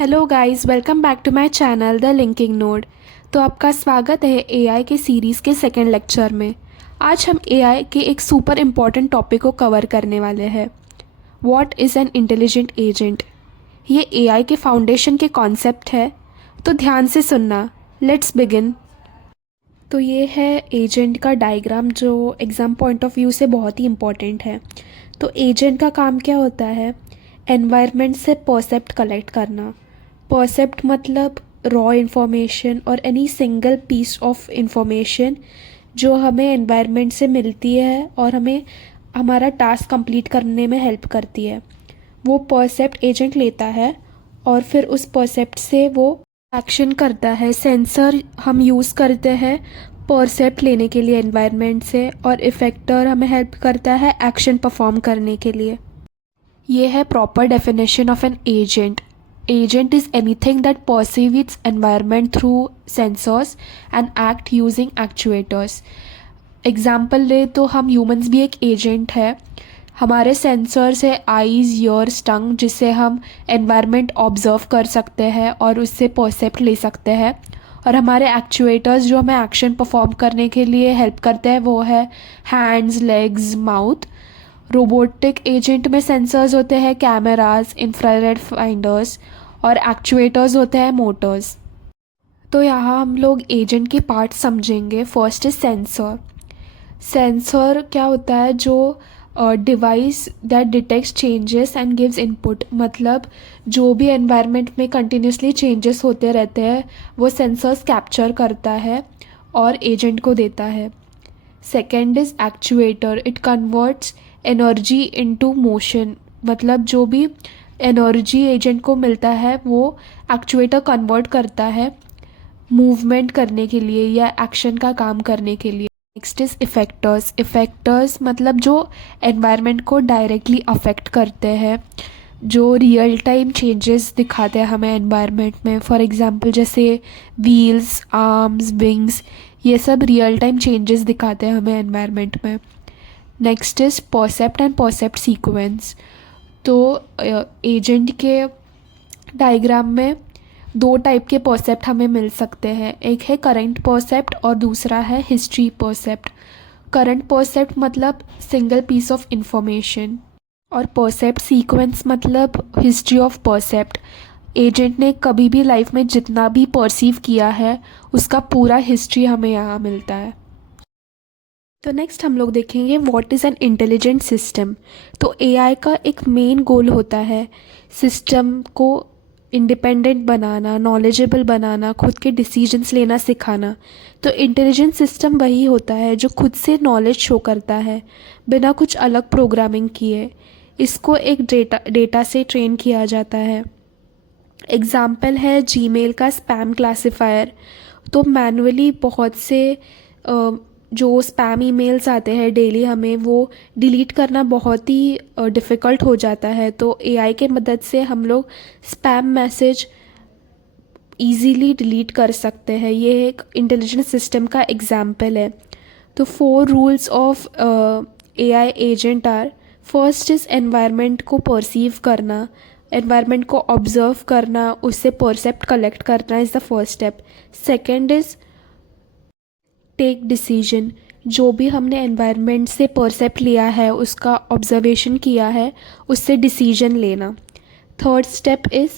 Hello guys, welcome back to my channel the linking node. तो आपका स्वागत है एआई के सीरीज़ के सेकंड लेक्चर में। आज हम एआई के एक सुपर इम्पॉर्टेंट टॉपिक को कवर करने वाले हैं। What is an intelligent agent. ये एआई के फाउंडेशन के कॉन्सेप्ट है, तो ध्यान से सुनना। Let's begin. तो ये है एजेंट का डायग्राम जो एग्ज़ाम पॉइंट ऑफ व्यू से बहुत ही इम्पॉर्टेंट है। तो एजेंट का काम क्या होता है? एनवायरनमेंट से परसेप्ट कलेक्ट करना। परसेप्ट मतलब रॉ इन्फॉर्मेशन और any single piece of information जो हमें एनवायरनमेंट से मिलती है और हमें हमारा टास्क कंप्लीट करने में हेल्प करती है। वो परसेप्ट एजेंट लेता है और फिर उस परसेप्ट से वो एक्शन करता है। सेंसर हम यूज़ करते हैं परसेप्ट लेने के लिए एनवायरनमेंट से, और इफेक्टर हमें हेल्प करता है एक्शन परफॉर्म करने के लिए। ये है proper definition of an agent. Agent is anything that perceives its environment through sensors and act using actuators. Example ले तो हम ह्यूमंस भी एक एजेंट है। हमारे सेंसर्स है आईज, ईयर्स, टंग, जिससे हम एनवायरनमेंट ऑब्जर्व कर सकते हैं और उससे परसेप्ट ले सकते हैं। और हमारे एक्चुएटर्स जो हमें एक्शन परफॉर्म करने के लिए हेल्प करते हैं वो है hands, legs, mouth. Robotic agent में सेंसर्स होते हैं कैमरास, इंफ्रारेड फाइंडर्स, और एक्चुएटर्स होते हैं मोटर्स। तो यहाँ हम लोग एजेंट के पार्ट समझेंगे। First is sensor. सेंसर क्या होता है? जो device that detects changes and gives input. मतलब जो भी एनवायरनमेंट में कंटिन्यूसली चेंजेस होते रहते हैं वो सेंसर्स कैप्चर करता है और एजेंट को देता है। Second is actuator. It converts energy into motion. मतलब जो भी एनर्जी एजेंट को मिलता है वो एक्चुएटर कन्वर्ट करता है मूवमेंट करने के लिए या एक्शन का काम करने के लिए। Next is effectors. इफेक्टर्स मतलब जो एनवायरनमेंट को डायरेक्टली अफेक्ट करते हैं, जो रियल टाइम चेंजेस दिखाते हैं हमें एनवायरनमेंट में। फॉर एग्जांपल जैसे व्हील्स, आर्म्स, विंग्स, ये सब रियल टाइम चेंजेस दिखाते हैं हमें एनवायरनमेंट में। Next is percept and percept sequence. तो एजेंट के डायग्राम में दो टाइप के परसेप्ट हमें मिल सकते हैं। एक है करंट परसेप्ट और दूसरा है हिस्ट्री परसेप्ट। करंट परसेप्ट मतलब सिंगल पीस ऑफ इंफॉर्मेशन, और परसेप्ट सीक्वेंस मतलब हिस्ट्री ऑफ परसेप्ट। एजेंट ने कभी भी लाइफ में जितना भी परसीव किया है उसका पूरा हिस्ट्री हमें यहाँ मिलता है। तो नेक्स्ट हम लोग देखेंगे what is an intelligent system. तो एआई का एक मेन गोल होता है सिस्टम को इंडिपेंडेंट बनाना, नॉलेजेबल बनाना, खुद के डिसीजंस लेना सिखाना। तो इंटेलिजेंट सिस्टम वही होता है जो खुद से नॉलेज शो करता है बिना कुछ अलग प्रोग्रामिंग किए। इसको एक डेटा से ट्रेन किया जाता है। एग्जाम्पल है जीमेल का स्पैम क्लासिफायर। तो मैनुअली बहुत से जो स्पैम ईमेल्स आते हैं डेली, हमें वो डिलीट करना बहुत ही डिफ़िकल्ट हो जाता है। तो एआई के मदद से हम लोग स्पैम मैसेज इजीली डिलीट कर सकते हैं। ये एक इंटेलिजेंट सिस्टम का एग्जाम्पल है। तो 4 rules of AI agent are. First is environment को परसीव करना, एनवायरनमेंट को ऑब्जर्व करना, उससे परसेप्ट कलेक्ट करना is the first step. Second is take decision. जो भी हमने एनवायरनमेंट से परसेप्ट लिया है, उसका ऑब्जर्वेशन किया है, उससे डिसीजन लेना। थर्ड स्टेप इज़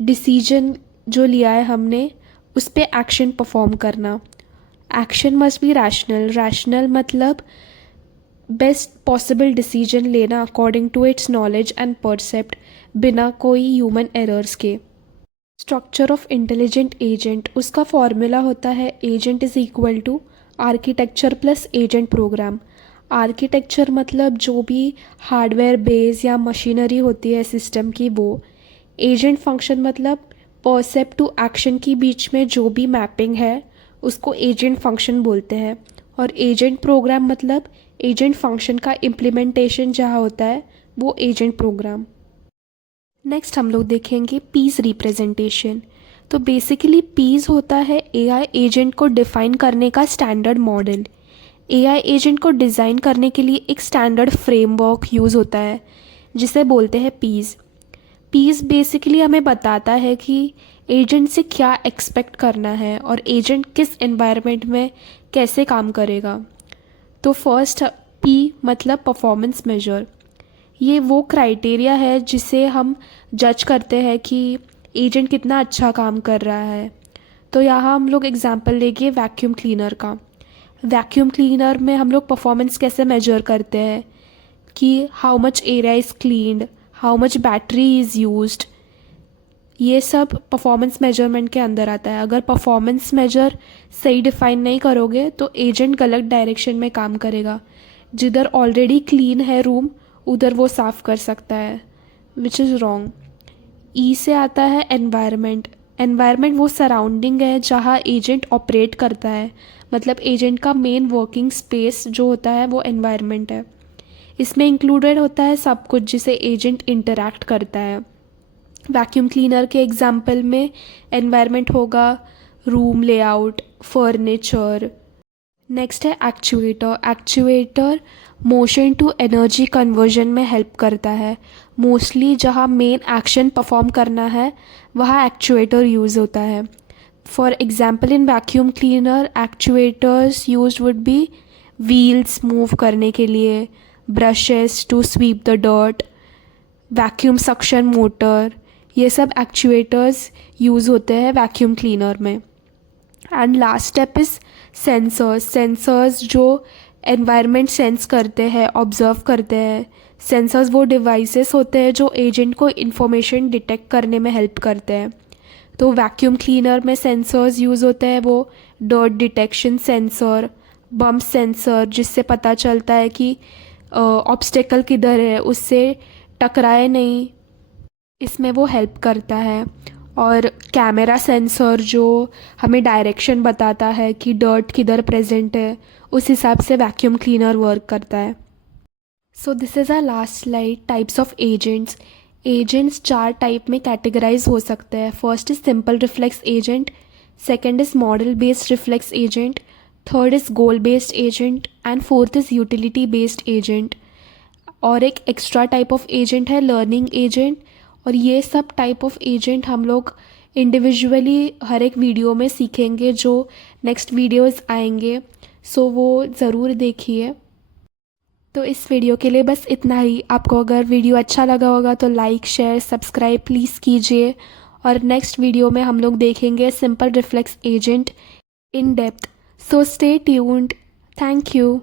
डिसीजन जो लिया है हमने उस पर एक्शन परफॉर्म करना। Action must be rational. Rational मतलब बेस्ट पॉसिबल डिसीजन लेना according to its knowledge and percept, बिना कोई ह्यूमन एरर्स के। स्ट्रक्चर ऑफ इंटेलिजेंट एजेंट, उसका फॉर्मूला होता है agent is equal to architecture plus agent program. Architecture मतलब जो भी हार्डवेयर बेस या मशीनरी होती है सिस्टम की वो। एजेंट फंक्शन मतलब परसेप्ट टू एक्शन की बीच में जो भी मैपिंग है उसको एजेंट फंक्शन बोलते हैं। और एजेंट प्रोग्राम मतलब एजेंट फंक्शन का इम्प्लीमेंटेशन जहाँ होता है वो एजेंट प्रोग्राम। नेक्स्ट हम लोग देखेंगे पीस रिप्रेजेंटेशन। तो बेसिकली पीस होता है एआई एजेंट को डिफ़ाइन करने का स्टैंडर्ड मॉडल। एआई एजेंट को डिज़ाइन करने के लिए एक स्टैंडर्ड फ्रेमवर्क यूज़ होता है जिसे बोलते हैं पीस। पीस बेसिकली हमें बताता है कि एजेंट से क्या एक्सपेक्ट करना है और एजेंट किस एनवायरनमेंट में कैसे काम करेगा। तो फर्स्ट पी मतलब परफॉर्मेंस मेजर। ये वो क्राइटेरिया है जिसे हम जज करते हैं कि एजेंट कितना अच्छा काम कर रहा है। तो यहाँ हम लोग एग्जांपल लेंगे वैक्यूम क्लीनर का। वैक्यूम क्लीनर में हम लोग परफॉर्मेंस कैसे मेजर करते हैं कि how much area is cleaned, how much battery is used, ये सब परफॉर्मेंस मेजरमेंट के अंदर आता है। अगर परफॉर्मेंस मेजर सही डिफाइन नहीं करोगे तो एजेंट गलत डायरेक्शन में काम करेगा। जिधर ऑलरेडी क्लीन है रूम उधर वो साफ़ कर सकता है, विच इज़ रॉन्ग। ई से आता है एनवायरनमेंट। एनवायरनमेंट वो सराउंडिंग है जहाँ एजेंट ऑपरेट करता है, मतलब एजेंट का मेन वर्किंग स्पेस जो होता है वो एनवायरनमेंट है। इसमें इंक्लूडेड होता है सब कुछ जिसे एजेंट इंटरैक्ट करता है। वैक्यूम क्लीनर के एग्जाम्पल में एनवायरनमेंट होगा रूम लेआउट, फर्नीचर। नेक्स्ट है actuator. Actuator motion to energy conversion में हेल्प करता है। मोस्टली जहाँ मेन एक्शन परफॉर्म करना है वहाँ एक्चुएटर यूज़ होता है। For example in vacuum cleaner actuators use would be wheels move करने के लिए, brushes to sweep the dirt, vacuum suction motor, ये सब एक्चुएटर्स यूज़ होते हैं वैक्यूम क्लीनर में। And last step is sensors. Sensors जो एनवायरनमेंट सेंस करते हैं, ऑब्जर्व करते हैं। सेंसर्स वो डिवाइसेस होते हैं जो एजेंट को इन्फॉर्मेशन डिटेक्ट करने में हेल्प करते हैं। तो वैक्यूम क्लीनर में सेंसर्स यूज़ होते हैं वो dirt detection sensor, bump sensor जिससे पता चलता है कि ऑब्स्टेकल किधर है, उससे टकराए नहीं, इसमें वो हेल्प करता है। और कैमरा सेंसर जो हमें डायरेक्शन बताता है कि डर्ट किधर प्रेजेंट है, उस हिसाब से वैक्यूम क्लीनर वर्क करता है। So this is our last slide, types of agents. Agents 4 type में कैटेगराइज हो सकते हैं। First is simple reflex agent, second is model based reflex agent, third is goal based agent and fourth is utility based agent. और एक extra type of agent है learning agent. और ये सब टाइप ऑफ एजेंट हम लोग individually हर एक video में सीखेंगे जो नेक्स्ट वीडियोस आएंगे, सो वो ज़रूर देखिए। तो इस वीडियो के लिए बस इतना ही। आपको अगर वीडियो अच्छा लगा होगा तो लाइक शेयर सब्सक्राइब प्लीज़ कीजिए। और नेक्स्ट वीडियो में हम लोग देखेंगे simple reflex agent in depth. So stay tuned. Thank you.